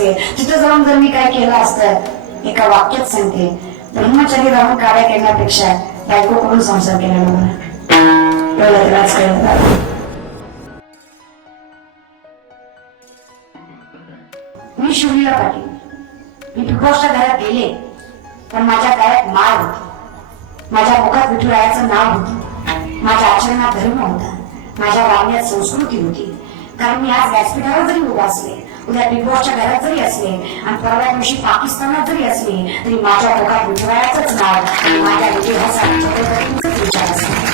असते, तिथं जाऊन जर मी काय केलं असतं, एका वाक्यात सांगते, ब्रह्मचारी राहून कार्य करण्यापेक्षा बायको करून संसार केलेला बरा. मी शिवलीला पाटील, मी बिग बॉसच्या घरात गेले, पण माझ्या गळ्यात माळ होती, माझ्या मुखात विठुरायाचं नाव होतं, माझ्या आचरणात धर्म होता, माझ्या वागण्यात संस्कृती होती. कारण मी आज व्यासपीठावर जरी उभा असले, उद्या बिग बॉसच्या घरात जरी असले आणि परवा दिवशी पाकिस्तानात जरी असले, तरी माझ्या मुखात विठुरायाचंच नाव आणि माझ्या इतिहासात छत्रपतींचंच विचार असतो.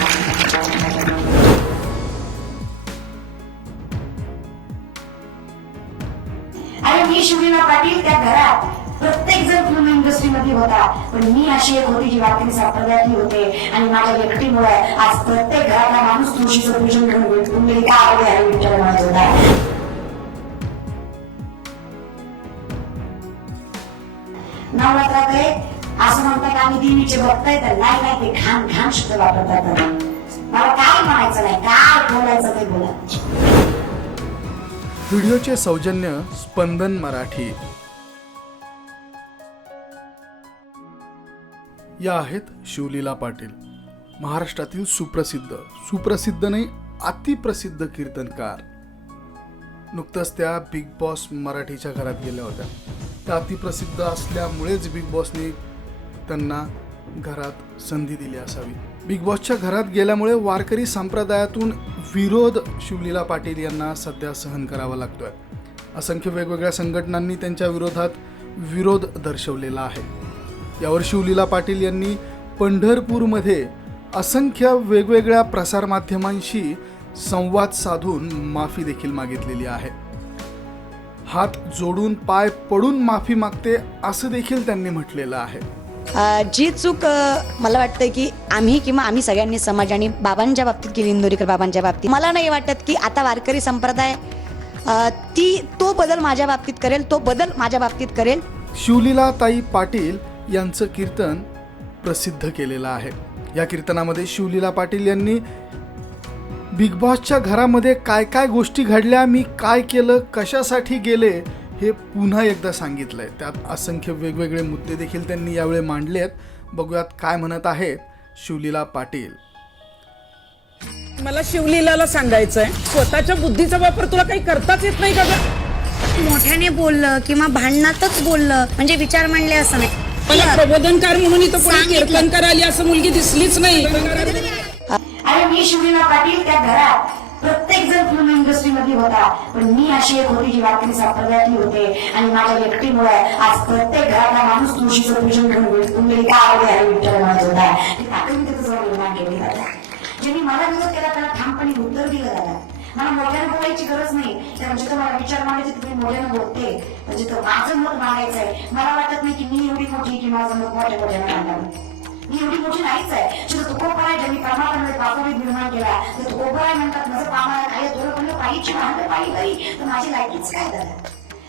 अरे मी शिवलीला पाटील, त्या घरात प्रत्येक जण फिल्म इंडस्ट्री मध्ये होता, पण मी अशी एक होती जी वारकरी संप्रदायातली होते आणि माझ्या व्यक्तीमुळे आज प्रत्येक घरातला माणूस तुळशीचं पूजन करून भेटून गेली. का आवडे विठ्ठल म्हणत होता. नवरात्रात असं म्हणतात आम्ही देवीचे भक्त आहे, तर नाही नाही, ते घाण घाण शब्द वापरतात. मला काय म्हणायचं नाही, काय बोलायचं ते बोला. व्हिडिओचे सौजन्य स्पंदन मराठी. या आहेत शिवलीला पाटील, महाराष्ट्रातील सुप्रसिद्ध नाही अतिप्रसिद्ध कीर्तनकार. नुकतंच त्या बिग बॉस मराठीच्या घरात गेल्या होत्या. त्या अतिप्रसिद्ध असल्यामुळेच बिग बॉसने त्यांना घरात संधी दिली असावी. बिग बॉसच्या घरात गेल्यामुळे वारकरी संप्रदायातून विरोध शिवलीला पाटील यांना सध्या सहन करावा लागतोय. असंख्य वेगवेगळ्या संघटनांनी त्यांच्या विरोधात विरोध दर्शवलेला आहे. यावर शिवलीला पाटील यांनी पंढरपूरमध्ये असंख्य वेगवेगळ्या प्रसारमाध्यमांशी संवाद साधून माफी देखील मागितलेली आहे. हात जोडून पाय पडून माफी मागते असं देखील त्यांनी म्हटलेलं आहे. जी चूक मला वाटतं की आम्ही सगळ्यांनी समाजाने बाबांच्या बाबतीत केली, इंदोरीकर बाबांच्या बाबतीत, मला नाही वाटत की आता वारकरी संप्रदाय तो बदल माझ्या बाबतीत करेल, तो बदल माझ्या बाबतीत करेल. शिवलीला ताई पाटील यांचं कीर्तन प्रसिद्ध केलेलं आहे. या कीर्तनामध्ये शिवलीला पाटील यांनी बिग बॉसच्या घरामध्ये काय काय गोष्टी घडल्या, मी काय केलं, कशासाठी गेले, हे पुन्हा एकदा सांगितलंय. त्यात असंख्य वेगवेगळे मुद्दे देखील त्यांनी यावेळी मांडले आहेत. बघूयात काय म्हणत आहेत शिवलीला पाटील. मला शिवलीलाला सांगायचंय, स्वतःच्या बुद्धीचा वापर तुला काही करताच येत नाही का ग? मोठ्याने बोललं किंवा भांडणातच बोललं म्हणजे विचार मांडले असं नाही. मला प्रबोधनकार म्हणून इथं कोणी कीर्तनकार आली असं मुलगी दिसलीच नाही. अरे मी शिवलीला पाटील, त्या घरात प्रत्येक जण फिल्म इंडस्ट्री मध्ये होता, पण मी अशी एक होती जी वारकरी संप्रदायातली होते आणि माझ्या व्यक्तीमुळे आज प्रत्येक घरातला माणूस तुळशीचं पूजन करून भेटून गेली. का आवडे विठ्ठल म्हणत होता. ती ताकद तिथं निर्माण केली जातात. ज्यांनी मला विरोध केला त्याला ठामपणे उत्तर दिलं जातं. मला मोठ्यानं बोलायची गरज नाही, कारण जिथं मला विचार मांडायचे तिथे मोठ्यानं बोलते, पण जिथं माझं मत मांडायचंय, मला वाटत नाही की मी एवढी मोठी की माझं मत मोठ्यानं मांडावं. मी एवढी मोठी नाहीच आहे. जिथं तुकोबा आहे, ज्यांनी परमात्म्यामध्ये पापवीत निर्माण केला, तर तुकोबा आहे म्हणतात माझं पामाला काय थोडं म्हणलं पायीची भांडं पायी घरी, तर माझी लायकीच काय झालं.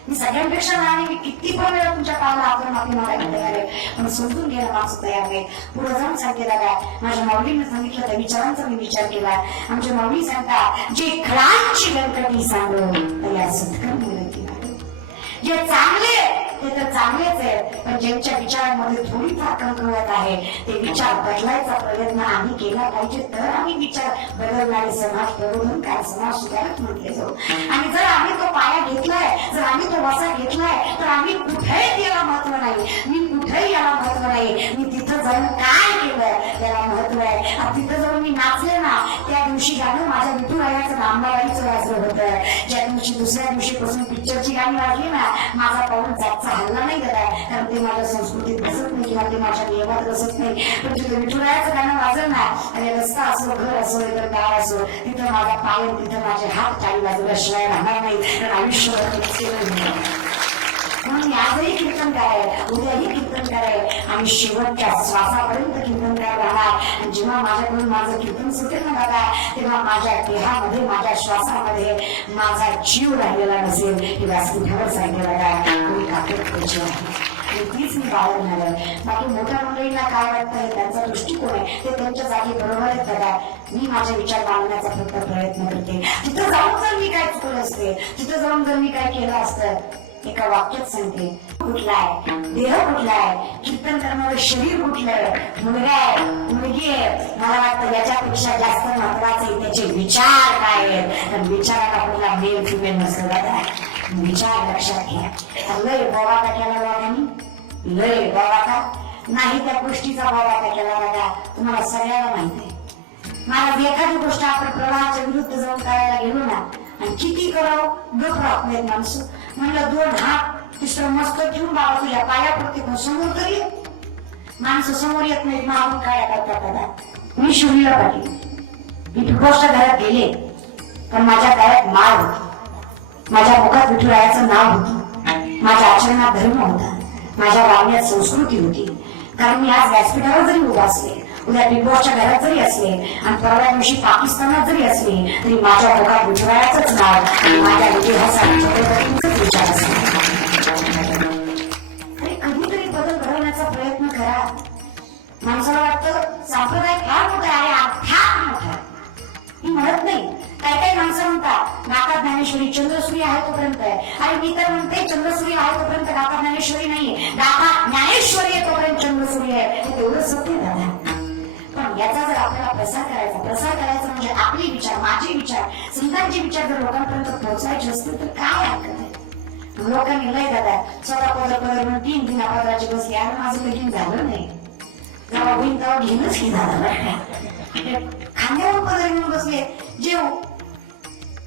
मी सगळ्यांपेक्षा लहान, मी किती पण वेळा तुमच्या पायाला आपण माफी मागायला निघाले, पण समजून घ्यायला माणसं तयार नाही. पुढे जाऊन सांगते काय, माझ्या माऊलीने सांगितलं त्या विचारांचा मी विचार केला. आमच्या माऊली सांगतात, जे खळांची गणपती सांगू या सत्कर्म विनंती वाटू. जे चांगले ते तर चांगलेच आहेत, पण ज्यांच्या विचारांमध्ये थोडीफार कमकुवत आहे, ते विचार बदलायचा प्रयत्न आम्ही केला पाहिजे, तर आम्ही विचार बदलणारे समाज प्रबोधनकार समाज सुधारक म्हटले जाऊ. आणि जर आम्ही तो पाया घेतलाय, जर आम्ही तो वसा घेतलाय, तर आम्ही कुठेही याला महत्व नाही. मी कुठेही याला महत्व नाही. मी तिथं जाऊन काय केलं याला महत्व आहे. तिथं जाऊन मी नाचले ना, त्या दिवशी गाणं माझ्या विठुरायाचं नांबाबाईचं वाजलं होतं. ज्या दिवशी दुसऱ्या दिवशीपासून पिक्चरची गाणी वाजली ना, माझा पाऊल जागचा हल्ला नाही गेला, कारण ते माझ्या संस्कृतीत बसत नाही किंवा ते माझ्या नियमात बसत नाही. पण तिथं विठुरायाचं गाणं वाजलं ना, आणि रस्ता असो, घर असो, इतर दार असो, तिथं माझा पाय, तिथं माझे हात चाळी बाजूला शिवाय राहणार नाही, कारण आयुष्यभर म्हणून आजही कीर्तनकार आहे, उद्याही कीर्तनकार आहे, आणि शेवटच्या श्वासापर्यंत कीर्तनकार राहणार. जेव्हा माझ्याकडून माझं कीर्तन सुटेल ना दादा, तेव्हा माझ्या देहामध्ये, माझ्या श्वासामध्ये माझा जीव राहिलेला नसेल, की व्यासपीठावर सांगितलेला काय काकड आणि तीच मी बाळगणार आहे. बाकी मोठ्या मंडळींना काय वाटतं त्यांचा दृष्टिकोन आहे, ते त्यांच्या जागी बरोबर आहेत दादा. मी माझे विचार मांडण्याचा फक्त प्रयत्न करते. तिथं जाऊन जर मी काय चुकलं असते, तिथं जाऊन जर मी काय केलं असतं, एका वाक्यात सांगते, कुठला आहे, देह कुठला आहे, कीर्तन करणारं शरीर कुठलं आहे, मुलगा आहे, मुलगी आहे. मला वाटतं याच्यापेक्षा जास्त महत्वाचे त्याचे विचार काय आहेत. आणि विचाराला कुठला मेल फिमेल नसलं दादा, विचार लक्षात घ्या. लय बोवाटा केला लोकांनी, लय बोवाटा नाही त्या गोष्टीचा बोवाटा केला दादा, तुम्हाला सगळ्याला माहिती आहे. महाराज एखादी गोष्ट आपण प्रवाहाच्या विरुद्ध जाऊन करायला गेलो ना, आणि किती करावं डोकं राहत नाहीत माणसं. म्हणलं 2 हात तिसरं मस्त ठेवून बाबा तुझ्या पाया पडते समोर तरी माणसं समोर येत नाहीत. मागून काय करतात दादा. मी शिवलीला पाटील, मी बिग बॉसच्या घरात गेले, पण माझ्या गळ्यात माळ होती, माझ्या मुखात विठुरायाचं नाव होतं, माझ्या आचरणात धर्म होता, माझ्या वागण्यात संस्कृती होती. कारण मी आज व्यासपीठावर जरी उभा असले, उद्या बिग बॉसच्या घरात जरी असले, आणि परवा दिवशी पाकिस्तानात जरी असले, तरी माझ्या मुखात विठुरायाचंच नाव आणि माझ्या इतिहासात छत्रपतींचंच विचार असले. अरे कधीतरी बदल घडवण्याचा प्रयत्न करा. माणसाला वाटतं संप्रदाय फार मोठा आहे, फार मोठा. मी म्हणत नाही, काही माणसं म्हणतात गाथा ज्ञानेश्वरी चंद्रसूर्य आहे तोपर्यंत आहे. आणि मी तर म्हणते चंद्रसूर्य आहे तोपर्यंत गाथा ज्ञानेश्वरी नाहीये, गाथा ज्ञानेश्वरी आहे तोपर्यंत चंद्रसूर्य आहे. हे तेवढं सत्य दादा. पण याचा जर आपल्याला प्रसार करायचा म्हणजे आपले विचार, माझे विचार, संतांचे विचार जर लोकांपर्यंत पोहोचायचे असतील तर काय हरकत आहे. लोकांनी लय दादा स्वतः पदर म्हणून 3 पदराचे बसले, आणि माझं लगीन झालं नाही. जेव्हा होईल तेव्हा घेऊनच की झालं. खांद्यावर पदर घेऊन बसले, जे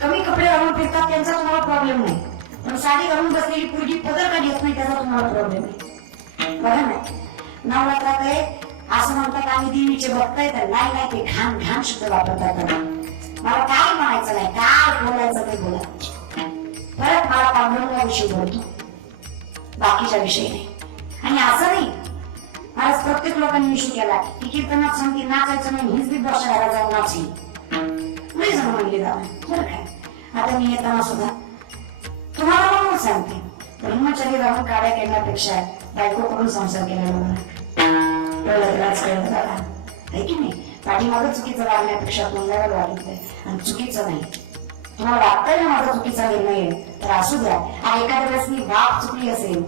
कमी कपडे घालून फिरतात त्यांचा तुम्हाला प्रॉब्लेम नाही, पण साडी घालून बसलेली पूर्वी पदर का घेत नाही त्याचा तुम्हाला प्रॉब्लेम आहे. बघा ना, नवरात्रात आहे असं म्हणतात आम्ही देवीचे भक्त आहे, तर नाही ते घाण घाण शब्द वापरतात. मला काय म्हणायचं नाही, काय बोलायचं ते बोला. परत मला पांडुरंगाविषयी बोलतो, बाकीच्या विषयी नाही. आणि असं नाही, मला प्रत्येक लोकांनी विषय केला की कीर्तनात सांगते नाचायचं नाही, हीच बिग बॉसच्या घरात जाऊन नाचली, नाही जण म्हणले जावं. बरं काय, आता मी येताना सुद्धा तुम्हाला म्हणून सांगते, ब्रह्मचारी राहून काड्या केल्यापेक्षा बायको करून संसार केला आहे की नाही. पाठीमागं चुकीचं वागण्यापेक्षा तोंडावर वागितलंय, आणि चुकीचं नाही. तुम्हाला वाटतंय ना माझा चुकीचा निर्णय आहे, तर असू द्या. आणि एखाद्या वेळेस मी बाप चुकली असेल,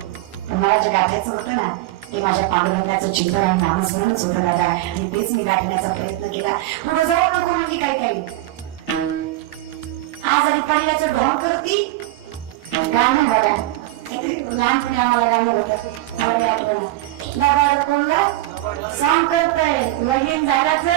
पण मला जे गाठायचं होतं ना ते माझ्या पांडुरंगाचं चिंतन आणि नामस्मरणच होतं दादा, आणि तेच मी गाठण्याचा प्रयत्न केला. पुढे जाऊ नको म्हणजे काही आज आणि पहिल्याचं ढोंग करती गाणं बघा. लहानपणी आम्हाला गाणं होतं, मला आठवण कोणला सांग करतय लगीन झाल्याचं